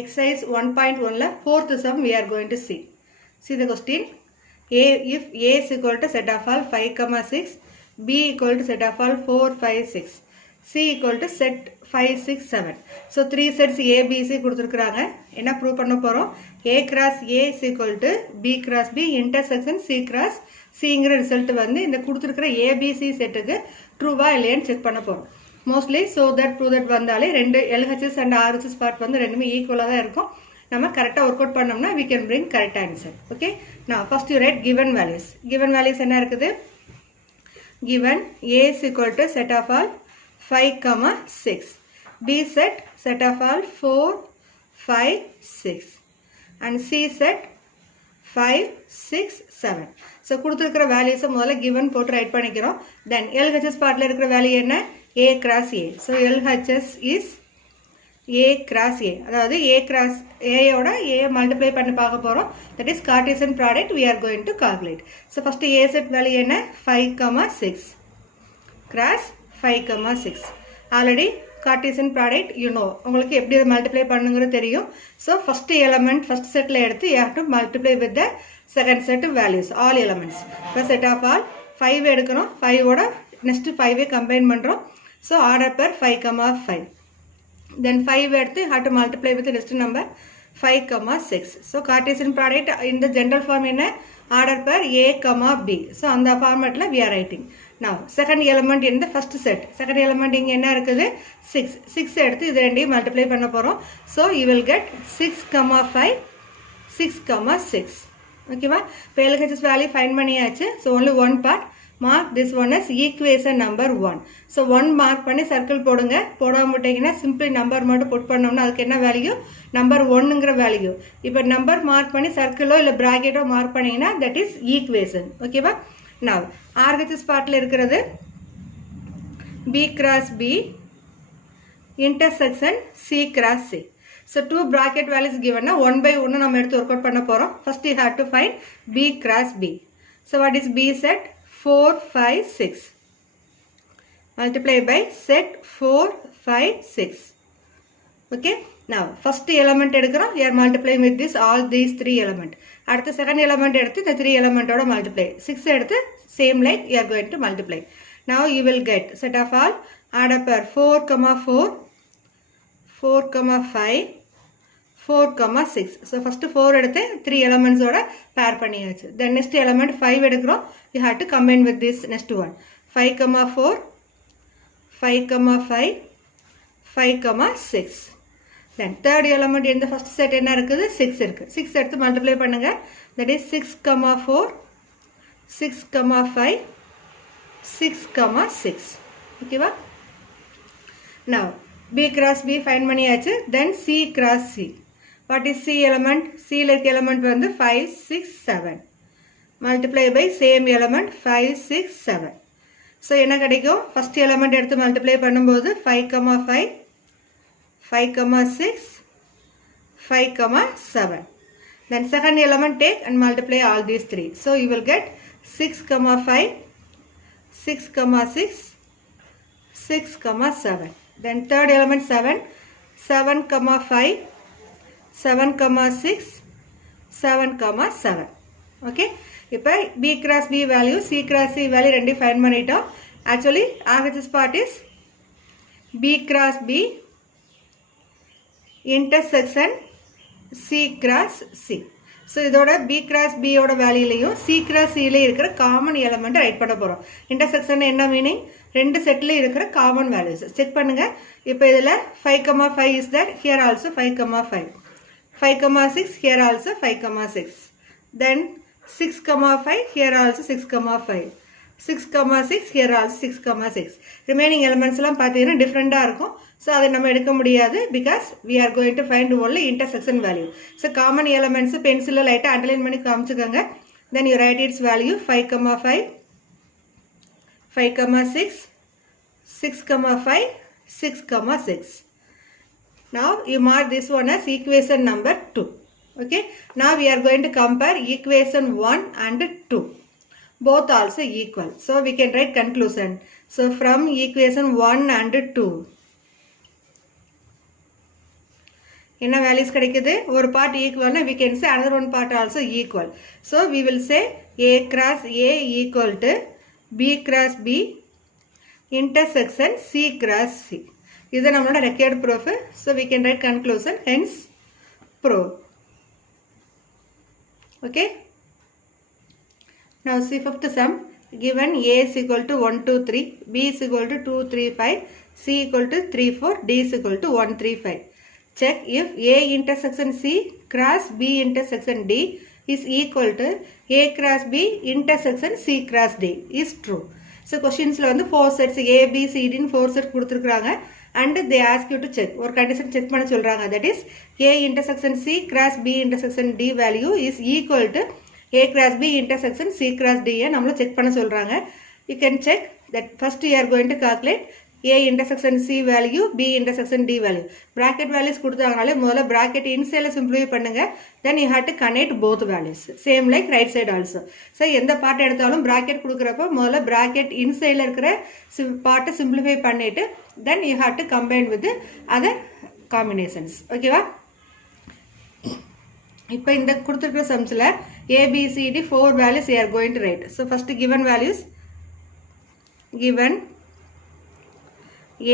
Exercise 1.1 la fourth sum we are going to see. See the question. If A is equal to set of all 5, 6, B equal to set of all 4, 5, 6, C equal to set 5, 6, 7. So 3 sets A, B, C கொடுத்திருக்கிறாங்க. என்ன prove பண்ண போறோம்? A cross A is equal to B cross B intersection C cross Cங்கிற result வந்து இந்த கொடுத்திருக்கிற ABC செட்டுக்கு ட்ரூவா இல்லையான்னு செக் பண்ண போறோம். Mostly so that prove that வந்தாலே ரெண்டு LHS and RHS பார்ட் வந்து ரெண்டுமே ஈக்குவலா தான் இருக்கும். நம்ம கரெக்ட்டா வொர்க் அவுட் பண்ணோம்னா we can bring correct answer. Okay? Now first you write given values. Given values என்ன இருக்குது? Given A is equal to set of all 5, 6. B set of all 4, 5, 6. And C set 5, 6, 7. So கொடுத்திருக்கிற values முதல்ல given போட்டு right பண்ணிக்கிறோம். Then LHS பார்ட்ல இருக்கிற value என்ன? A cross A. So LHS is A cross A. அதாவது A cross A யோட A multiply பண்ணி பார்க்க போறோம். That is Cartesian product we are going to calculate. So first A set value என்ன? 5, 6. Cross 5, 6. Already Cartesian product you know. உங்களுக்கு எப்படி இத multiply பண்ணுங்கிறது தெரியும். So first element first setல எடுத்து you have to multiply with the second set values all elements. First set of all 5 எடுக்கணும். 5 ஓட next 5 combine பண்றோம். So order per 5, 5. Then 5 எடுத்து you have to multiply with the next number 5, 6. So Cartesian product in the general form என்ன? Order per A, B. So அந்த formatல we are writing. Now second element in the first set. Second element இங்க என்ன இருக்குது? 6. 6 எடுத்து இது ரெண்டையும் multiply பண்ண போறோம். So you will get 6, 5, 6, 6. Okay வா? இப்போ LHS value find பண்ணியாச்சு. So only one part. Mark this one as equation number 1. So 1 mark பண்ணி circle போடுங்க. போடாம விட்டீங்கன்னா simply number மட்டும் put பண்ணோம்னா அதுக்கு என்ன வேல்யூ? number 1ங்கற வேல்யூ. இப்போ number mark பண்ணி circle இல்ல bracket mark பண்ணீங்கன்னா that is equation. Okay வா? Now RHS பார்ட்ல இருக்குது B cross B intersection C cross C. So two bracket values given na 1 by 1 நம்ம எடுத்து work out பண்ண போறோம். First you have to find B cross B. So what is B set? 4, 5, 6. Multiply by set 4, 5, 6. Okay. Now first element எடுக்கிறோம். You are multiplying with this all these three element. அடுத்த second element எடுத்து இந்த 3 element ஓட multiply. 6 எடுத்து same like you are going to multiply. Now you will get set of all add up 4, 4, 4, 5, 4, 6. So first 4 எடுத்து 3 elements ஓட pair பண்ணியாச்சு. Then next element 5 எடுக்கிறோம். You have to combine with this next one. 5, 4, 5, 5, 5, 6. Then third element in the first set என்ன இருக்குது? 6 இருக்கு. 6 எடுத்து multiply பண்ணுங்க. That is 6, 4, 6, 5, 6, 6. Okay வா? Now B cross B find பண்ணியாச்சு. Then C cross C. What is C element? C like element வந்து 5, 6, 7. Multiply by same element 5, 6, 7. So என்ன கிடைக்கும்? First element எடுத்து multiply பண்ணும்போது 5, 5, 5, 6, 5, 7. Then second element take and multiply all these three. So you will get 6, 5, 6, 6, 6, 7. Then third element 7, 7, 5, 7, 6, 7, 7. Okay. இப்போ B cross B value, C cross C value ரெண்டையும் find பண்ணிட்டோம். Actually RHS part is B cross B intersection C cross C. So இதோட B cross B ஓட வேல்யூலையும் C cross C ல இருக்கிற common element right பண்ண போறோம். Intersection என்ன meaning? ரெண்டு செட்ல இருக்கிற காமன் வேல்யூஸ் செக் பண்ணுங்க. இப்போ இதுல 5, 5 is there. Here also 5, 5. 5, 6 here also 5, 6. Then 6, 5 here also 6, 5. 6, 6 here also 6, 6. Remaining elements எல்லாம் பார்த்தீங்கன்னா டிஃபரெண்டா இருக்கும். So அதை நம்ம எடுக்க முடியாது because we are going to find only intersection value. So common elements பென்சில்ல லைட்டா அண்டர்லைன் பண்ணி காமிச்சுக்கோங்க. Then you write its value 5, 5, 5, 6, 6, 5, 6, 6. Now you mark this one as equation number 2. Okay. Now we are going to compare equation 1 and 2. Both also equal. So we can write conclusion. So from equation 1 and 2. என்ன values கிடைக்குது ஒரு part ஈக்குவல்னா we can say another one part also equal. So we will say A cross A equal to B cross B intersection C cross C. இது நம்மளோட required proof. So we can write conclusion, hence proof. Okay. Now see fifth sum. Given A is equal to 1, 2, 3, B is equal to 2, 3, 5, C equal to 3, 4, D is equal to 1, 3, 5. Check if A intersection C cross B intersection D is equal to A cross B intersection C cross D is true. So questions la vandu 4 sets A, B, C, D in 4 sets kuduthirukkranga and they ask you to check or condition check panna solranga, that is A intersection C cross B intersection D value is equal to A cross B intersection C cross D நம்மள check பண்ண சொல்றாங்க. You can check that first you are going to calculate A intersection C value, B intersection D value. Bracket values கொடுத்தாங்கனாலே முதல்ல bracket inside simplify பண்ணுங்க. Then you have to connect both values. Same like right side also. So எந்த part எடுத்தாலும் bracket கொடுக்கறப்ப முதல்ல bracket inside இருக்கிற பார்ட்டை simplify பண்ணிட்டு then you have to combine with the other combinations. ஓகேவா? இப்போ இந்த கொடுத்திருக்கிற சம்ஸ்ல A, B, C, D 4 values we are going to write. So first given values, given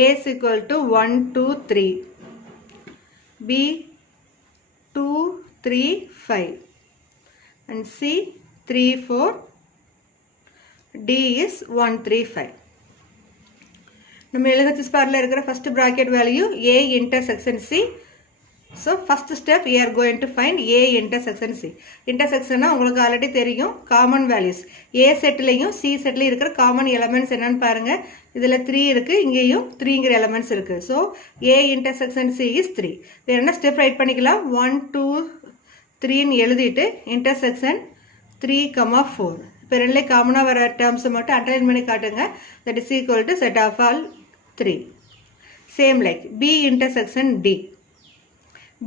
A is equal to 1, 2, 3, B 2, 3, 5 and C 3, 4, D is 1, 3, 5. நம்ம LHS பார்ல இருக்கிற first bracket value A intersection C. So first step we are going to find A intersection C. Intersection உங்களுக்கு already தெரியும், common values. A செட்லயும் C செட்லயும் இருக்கிற common elements என்னன்னு பாருங்க. இதுல 3 இருக்கு, இங்கேயும் 3ங்கிற elements இருக்கு. So A intersection C is 3. வேற என்ன ஸ்டெப் ரைட் பண்ணிக்கலாம்? 1, 2, 3 ன்னு எழுதிட்டு intersection 3, 4. இப்போ ரெண்டுல காமனா வர terms மட்டும் அண்டர்லைன் பண்ணி காட்டுங்க. That is equal to set of all 3. Same like B intersection D.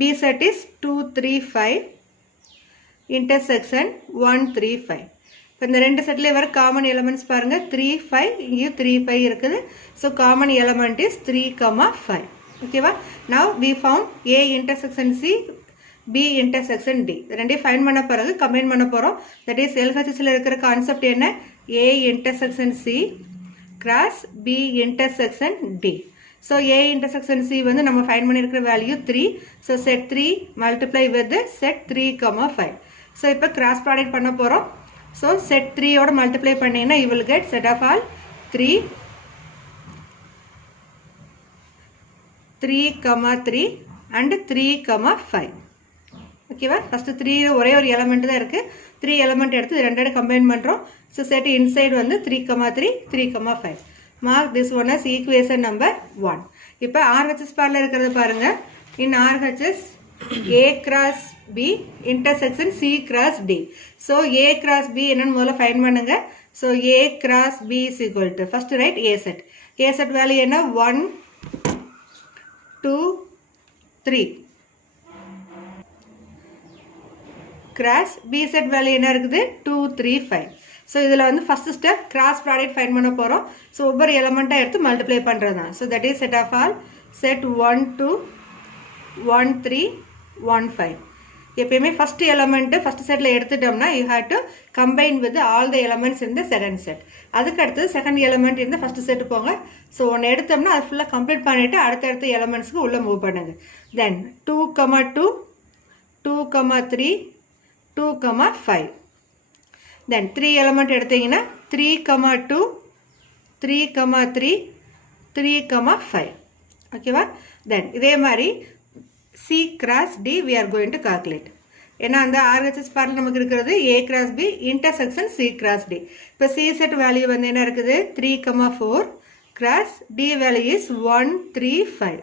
B set is 2, 3, 5 intersection 1, 3, 5. இப்போ இந்த ரெண்டு செட்ல வர காமன் எலிமெண்ட்ஸ் பாருங்க 3, 5 இங்கேயும் 3, 5 இருக்குது. So common element is 3, 5. ஓகேவா? Now we found A intersection C, B intersection D. ரெண்டையும் ஃபைண்ட் பண்ண பிறகு கம்பைன் பண்ண போறோம். தட் இஸ் LHSல இருக்கிற கான்செப்ட் என்ன? A intersection C cross B intersection D. So A intersection C வந்து நம்ம ஃபைண்ட் பண்ணியிருக்கிற value 3. So set 3 multiply with set 3, 5. So இப்போ cross product பண்ண போறோம். So set 3 ஓட multiply பண்ணீங்கன்னா you will get set of all 3, 3, and 3, 5. ஓகேவா? First 3 ஒரே ஒரு எலிமெண்ட் தான் இருக்கு. 3 எலிமெண்ட் எடுத்து ரெண்டோட கம்பைன் பண்றோம். So set inside வந்து 3, 3, 5. Mark this one as equation number 1. இப்போ RHS பார்ல இருக்கிறது பாருங்க. In RHS A cross B intersection C cross D. So A cross B என்னன்னு முதல்ல ஃபைண்ட் பண்ணுங்க. So A cross B is equal to first write A set. A set value என்ன? 1, 2, 3. Cross B set value என்ன இருக்குது? 2, 3, 5. So இதில் வந்து first step cross product find பண்ண போறோம். So ஒவ்வொரு எலிமெண்டா எடுத்து மல்டிப்ளை பண்றதுதான். So that is set of all set 1, 2, 1, 3, 1, 5. எப்பயுமே first element first setல எடுத்துட்டோம்னா you have to combine with all the elements in the second set. அதுக்கு அடுத்து second element in the first set போங்க. So ஒன்னு எடுத்தோம்னா அது ஃபுல்லா கம்ப்ளீட் பண்ணிட்டு அடுத்த எலிமெண்ட்ஸ்க்கு உள்ள மூவ் பண்ணுங்க. Then 2, 2, 2, 3, 2, 5. Then 3 element எடுத்தீங்கன்னா 3, 2, 3, 3, 3, 5. ஓகேவா? Then இதே மாதிரி C cross D we are going to calculate. ஏன்னா அந்த RHS பார்ல நமக்கு இருக்கிறது A cross B intersection C cross D. இப்போ C set value வந்து என்ன இருக்குது? 3, 4 cross D value is 1, 3, 5.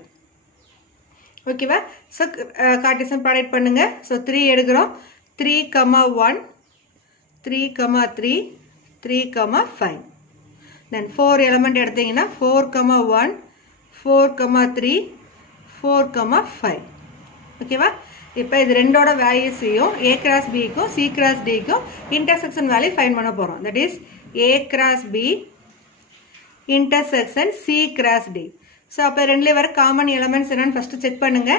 ஓகேவா? So கார்ட்டீசியன் ப்ராடக்ட் பண்ணுங்க. So 3 எடுக்கிறோம். 3, 1, 3, 3, 3, 5. Then 4 element எடுத்தீங்கன்னா 4, 1, 4, 3, 4, 5. ஓகேவா? இப்போ இது ரெண்டோட வேல்யூஸையும் A cross B க்கும் C cross D க்கும் intersection value find பண்ண போறோம். That is A cross B intersection C cross D. So அப்போ ரெண்டுல வர காமன் எலிமெண்ட்ஸ் என்னன்னு ஃபர்ஸ்ட் செக் பண்ணுங்க.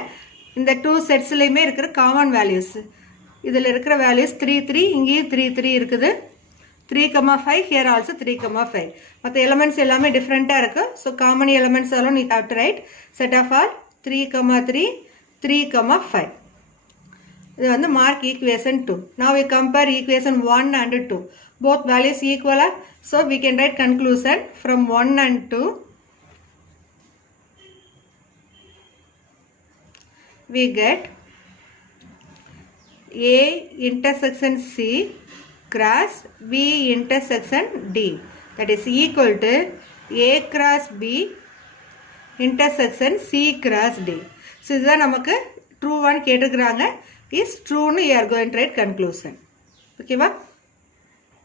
இந்த 2 செட்ஸ்லையுமே இருக்கிற காமன் வேல்யூஸ், இதில் இருக்கிற வேல்யூஸ் 3 3, இங்கேயும் 3 3 இருக்குது. 3,5 here also 3,5. மற்ற எலமெண்ட்ஸ் எல்லாமே டிஃப்ரெண்ட்டாக இருக்குது. ஸோ காமன் எலமெண்ட்ஸ் ஆலும் நீ have to write set of all 3,3 3,5. இது வந்து mark equation 2. Now we compare equation 1 and 2. Both values equal. So we can write conclusion from 1 and 2. We get A intersection C cross B intersection D, that is equal to A cross B intersection C cross D. So இதுதான் நமக்கு true one கேட்டுக்கிறாங்க. Is true னு you are going to write conclusion. Okay வா?